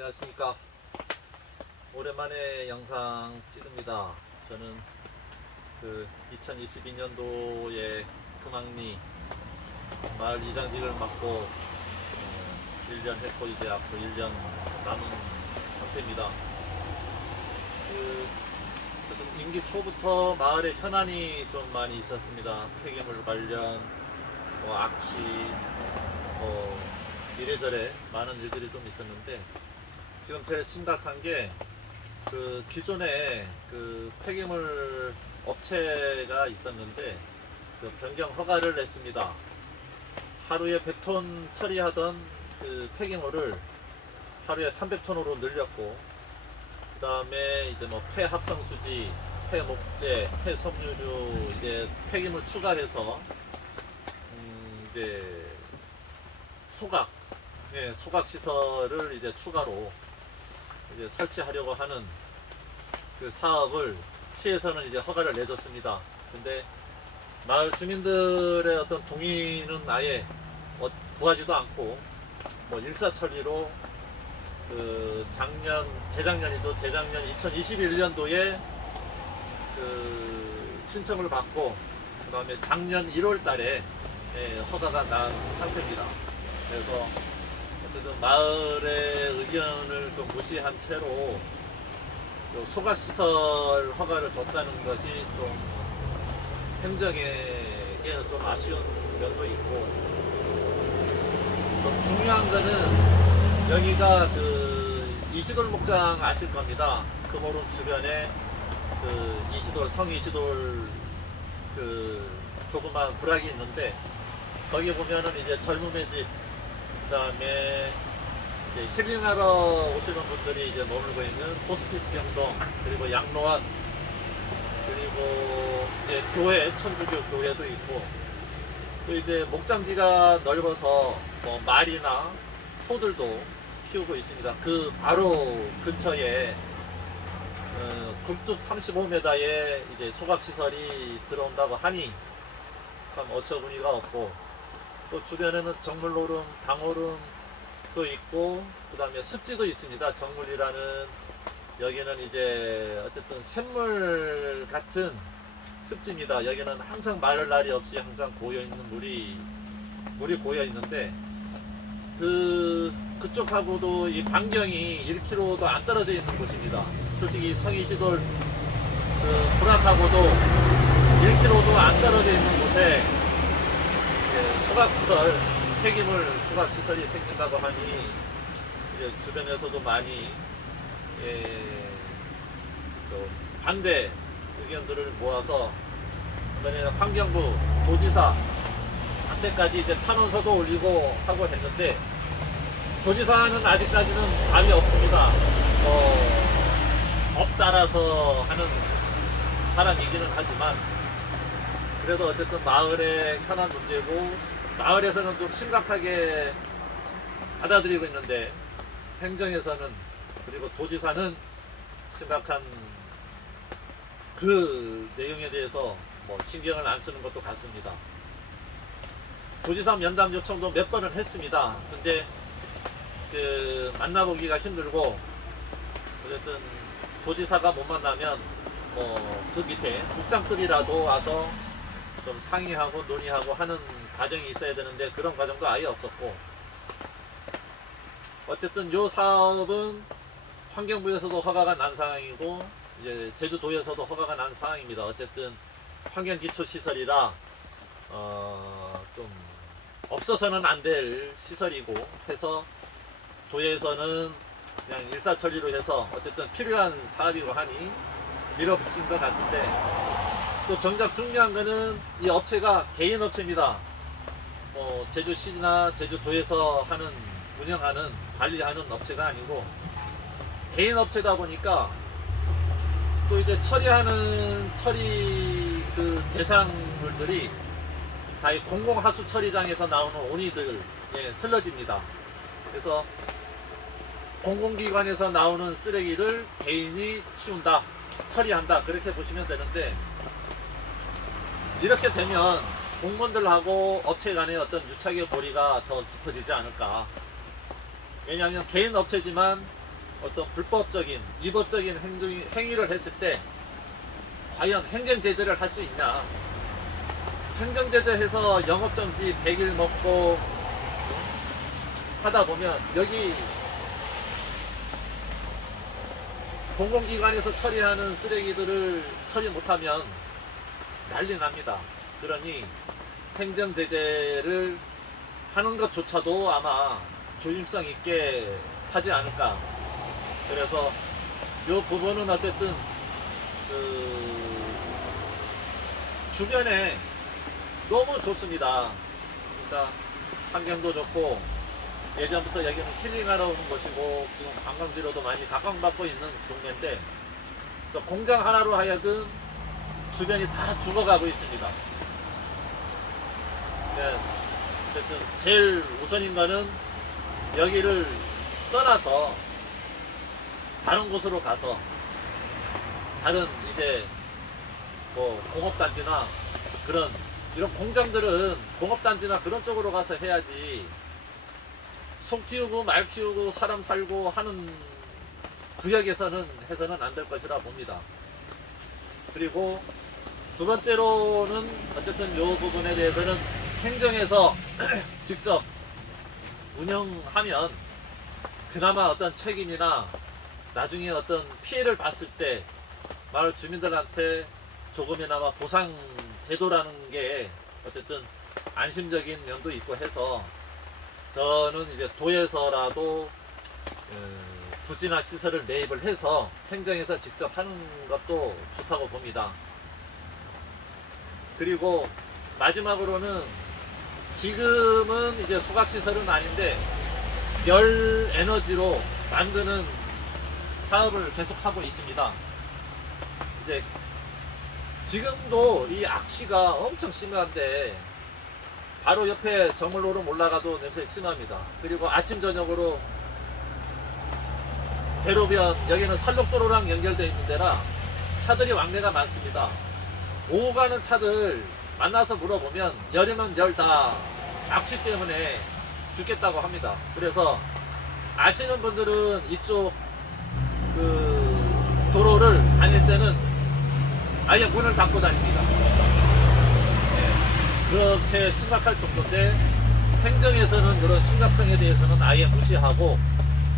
안녕하십니까. 오랜만에 영상 찍습니다. 저는 2022년도에 금왕리 마을 이장직을 맡고 1년 했고 이제 앞으로 1년 남은 상태입니다. 임기 초부터 마을에 현안이 좀 많이 있었습니다. 폐기물 관련, 악취, 이래저래 많은 일들이 좀 있었는데, 지금 제일 심각한 게 기존에 폐기물 업체가 있었는데 변경 허가를 냈습니다. 하루에 100톤 처리하던 폐기물을 하루에 300톤으로 늘렸고, 그 다음에 이제 폐합성수지, 폐목재, 폐섬유류 이제 폐기물 추가해서 이제 소각 시설을 이제 추가로 이제 설치하려고 하는 사업을 시에서는 이제 허가를 내줬습니다. 근데 마을 주민들의 어떤 동의는 아예 구하지도 않고 일사천리로 재작년 2021년도에 신청을 받고, 그 다음에 작년 1월 달에 허가가 난 상태입니다. 그래서 어쨌든 마을의 의견을 좀 무시한 채로 소각시설 허가를 줬다는 것이 좀 행정에게는 좀 아쉬운 면도 있고, 좀 중요한 거는 여기가 이시돌 목장 아실 겁니다. 금오름 주변에 성이시돌 조그만 구락이 있는데, 거기 보면은 이제 젊음의 집, 그 다음에 힐링하러 오시는 분들이 이제 머물고 있는 호스피스 병동, 그리고 양로원, 그리고 이제 교회, 천주교 교회도 있고, 또 이제 목장지가 넓어서 말이나 소들도 키우고 있습니다. 바로 근처에 굴뚝 35m에 이제 소각시설이 들어온다고 하니 참 어처구니가 없고, 또 주변에는 정물노름, 당오름도 있고, 그 다음에 습지도 있습니다. 정물이라는, 여기는 이제 어쨌든 샘물 같은 습지입니다. 여기는 항상 마를 날이 없이 항상 고여있는 물이 고여있는데, 그쪽하고도 이 반경이 1km도 안 떨어져 있는 곳입니다. 솔직히 성이시돌 불악하고도 1km도 안 떨어져 있는 곳에 소각시설, 폐기물 소각시설이 생긴다고 하니 이제 주변에서도 많이 반대 의견들을 모아서 전에 환경부, 도지사 한테까지 이제 탄원서도 올리고 하고 했는데, 도지사는 아직까지는 답이 없습니다. 법 따라서 하는 사람이기는 하지만, 그래도 어쨌든 마을의 현안 문제고, 마을에서는 좀 심각하게 받아들이고 있는데, 행정에서는, 그리고 도지사는 심각한 내용에 대해서 신경을 안 쓰는 것도 같습니다. 도지사 면담 요청도 몇 번을 했습니다. 근데 만나보기가 힘들고, 어쨌든 도지사가 못 만나면 그 밑에 국장급이라도 와서 좀 상의하고 논의하고 하는 과정이 있어야 되는데, 그런 과정도 아예 없었고, 어쨌든 요 사업은 환경부에서도 허가가 난 상황이고, 이제 제주도에서도 허가가 난 상황입니다. 어쨌든 환경기초시설이라 좀 없어서는 안 될 시설이고 해서, 도에서는 그냥 일사천리로 해서 어쨌든 필요한 사업이고 하니 밀어붙인 것 같은데, 또 정작 중요한 거는 이 업체가 개인 업체입니다. 제주시나 제주도에서 운영하는, 관리하는 업체가 아니고 개인 업체다 보니까, 또 이제 처리 대상물들이 다 공공하수 처리장에서 나오는 오니들, 슬러지입니다. 그래서 공공기관에서 나오는 쓰레기를 개인이 치운다, 처리한다, 그렇게 보시면 되는데, 이렇게 되면 공무원들하고 업체 간의 어떤 유착의 고리가 더 깊어지지 않을까. 왜냐하면 개인 업체지만 어떤 불법적인 위법적인 행위를 했을 때 과연 행정제재를 할 수 있냐. 행정제재해서 영업정지 100일 먹고 하다 보면 여기 공공기관에서 처리하는 쓰레기들을 처리 못하면 난리 납니다. 그러니 행정제재를 하는 것조차도 아마 조심성 있게 하지 않을까. 그래서 이 부분은 어쨌든 주변에 너무 좋습니다. 그러니까 환경도 좋고 예전부터 여기는 힐링하러 오는 곳이고 지금 관광지로도 많이 각광받고 있는 동네인데 공장 하나로 하여금 주변이 다 죽어가고 있습니다. 네, 어쨌든 제일 우선인 거는 여기를 떠나서 다른 곳으로 가서 다른 이제 뭐 공업단지나 그런 이런 공장들은 공업단지나 그런 쪽으로 가서 해야지 소 키우고 말 키우고 사람 살고 하는 구역에서는 해서는 안 될 것이라 봅니다. 그리고 두 번째로는 어쨌든 이 부분에 대해서는 행정에서 직접 운영하면 그나마 어떤 책임이나 나중에 어떤 피해를 봤을 때 마을 주민들한테 조금이나마 보상 제도라는 게 어쨌든 안심적인 면도 있고 해서 저는 이제 도에서라도 부지나 시설을 매입을 해서 행정에서 직접 하는 것도 좋다고 봅니다. 그리고 마지막으로는 지금은 이제 소각시설은 아닌데 열 에너지로 만드는 사업을 계속하고 있습니다. 이제 지금도 이 악취가 엄청 심한데 바로 옆에 저물로름 올라가도 냄새 심합니다. 그리고 아침 저녁으로 대로변 여기는 산록도로랑 연결되어 있는 데라 차들이 왕래가 많습니다. 오고 가는 차들 만나서 물어보면 열이면 열 다 악취 때문에 죽겠다고 합니다. 그래서 아시는 분들은 이쪽 그 도로를 다닐 때는 아예 문을 닫고 다닙니다. 그렇게 심각할 정도인데 행정에서는 그런 심각성에 대해서는 아예 무시하고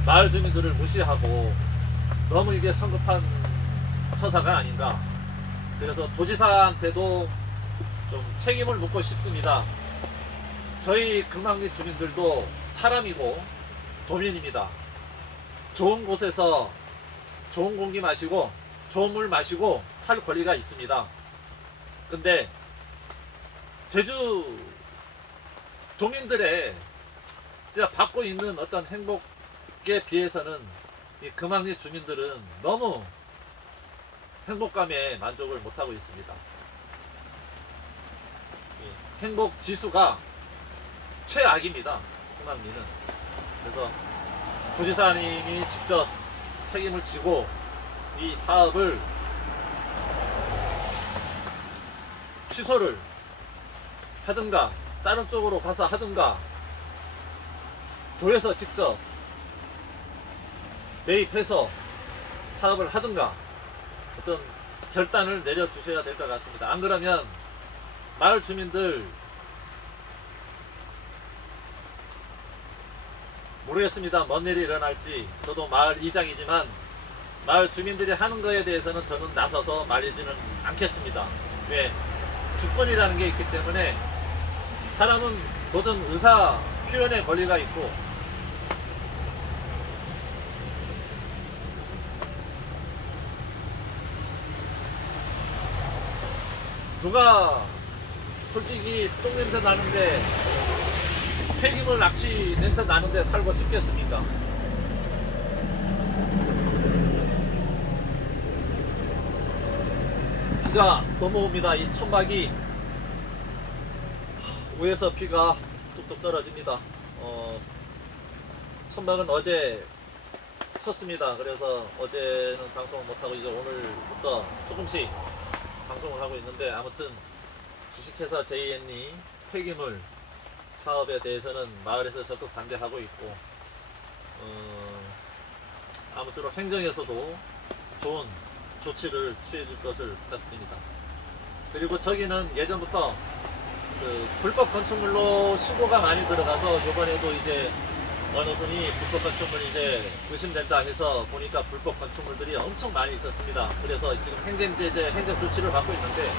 마을 주민들을 무시하고 너무 이게 성급한 처사가 아닌가. 그래서 도지사한테도 좀 책임을 묻고 싶습니다. 저희 금왕리 주민들도 사람이고 도민입니다. 좋은 곳에서 좋은 공기 마시고 좋은 물 마시고 살 권리가 있습니다. 근데 제주 도민들의 받고 있는 어떤 행복에 비해서는 이 금왕리 주민들은 너무 행복감에 만족을 못하고 있습니다. 행복 지수가 최악입니다. 금왕리는. 그래서 도지사님이 직접 책임을 지고 이 사업을 취소를 하든가 다른 쪽으로 가서 하든가 도에서 직접 매입해서 사업을 하든가 어떤 결단을 내려주셔야 될 것 같습니다. 안 그러면 마을 주민들 모르겠습니다. 뭔 일이 일어날지. 저도 마을 이장이지만 마을 주민들이 하는 거에 대해서는 저는 나서서 말리지는 않겠습니다. 왜? 주권이라는 게 있기 때문에 사람은 모든 의사 표현의 권리가 있고 누가 솔직히 똥냄새 나는데 폐기물 납치 냄새 나는데 살고 싶겠습니까? 비가 넘어옵니다. 이 천막이 위에서 비가 뚝뚝 떨어집니다. 천막은 어제 쳤습니다. 그래서 어제는 방송을 못하고 이제 오늘부터 조금씩 방송을 하고 있는데 아무튼 주식회사 JN이 폐기물 사업에 대해서는 마을에서 적극 반대하고 있고 아무쪼록 행정에서도 좋은 조치를 취해 줄 것을 부탁드립니다. 그리고 저기는 예전부터 그 불법 건축물로 신고가 많이 들어가서 이번에도 이제 어느 분이 불법 건축물 이제 의심된다 해서 보니까 불법 건축물들이 엄청 많이 있었습니다. 그래서 지금 행정제재, 행정 조치를 받고 있는데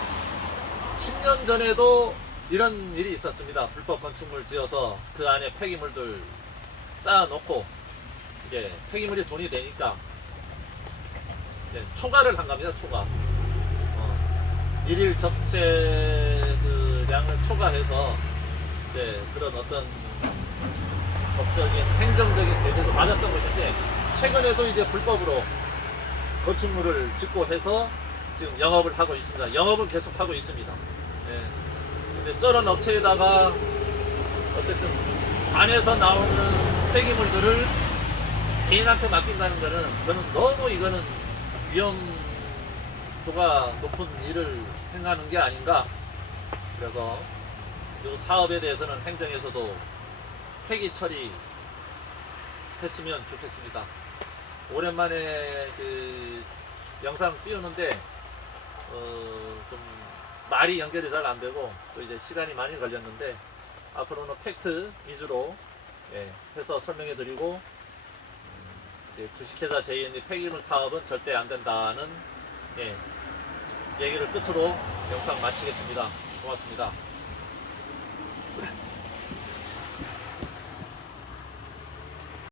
10년 전에도 이런 일이 있었습니다. 불법 건축물 지어서 그 안에 폐기물들 쌓아놓고 이제 폐기물이 돈이 되니까 이제 초과를 한 겁니다. 초과. 일일 적재 그 량을 초과해서 이제 그런 어떤 법적인 행정적인 제재도 맞았던 것인데 최근에도 이제 불법으로 건축물을 짓고 해서 지금 영업을 하고 있습니다. 영업은 계속 하고 있습니다. 예. 근데 저런 업체에다가 어쨌든 안에서 나오는 폐기물들을 개인한테 맡긴다는 거는 저는 너무 이거는 위험도가 높은 일을 행하는 게 아닌가. 그래서 이 사업에 대해서는 행정에서도 폐기 처리했으면 좋겠습니다. 오랜만에 그 영상 띄우는데 좀 말이 연결이 잘 안 되고 또 이제 시간이 많이 걸렸는데 앞으로는 팩트 위주로 해서 설명해 드리고 주식회사 JNE 폐기물 사업은 절대 안 된다는 얘기를 끝으로 영상 마치겠습니다. 고맙습니다.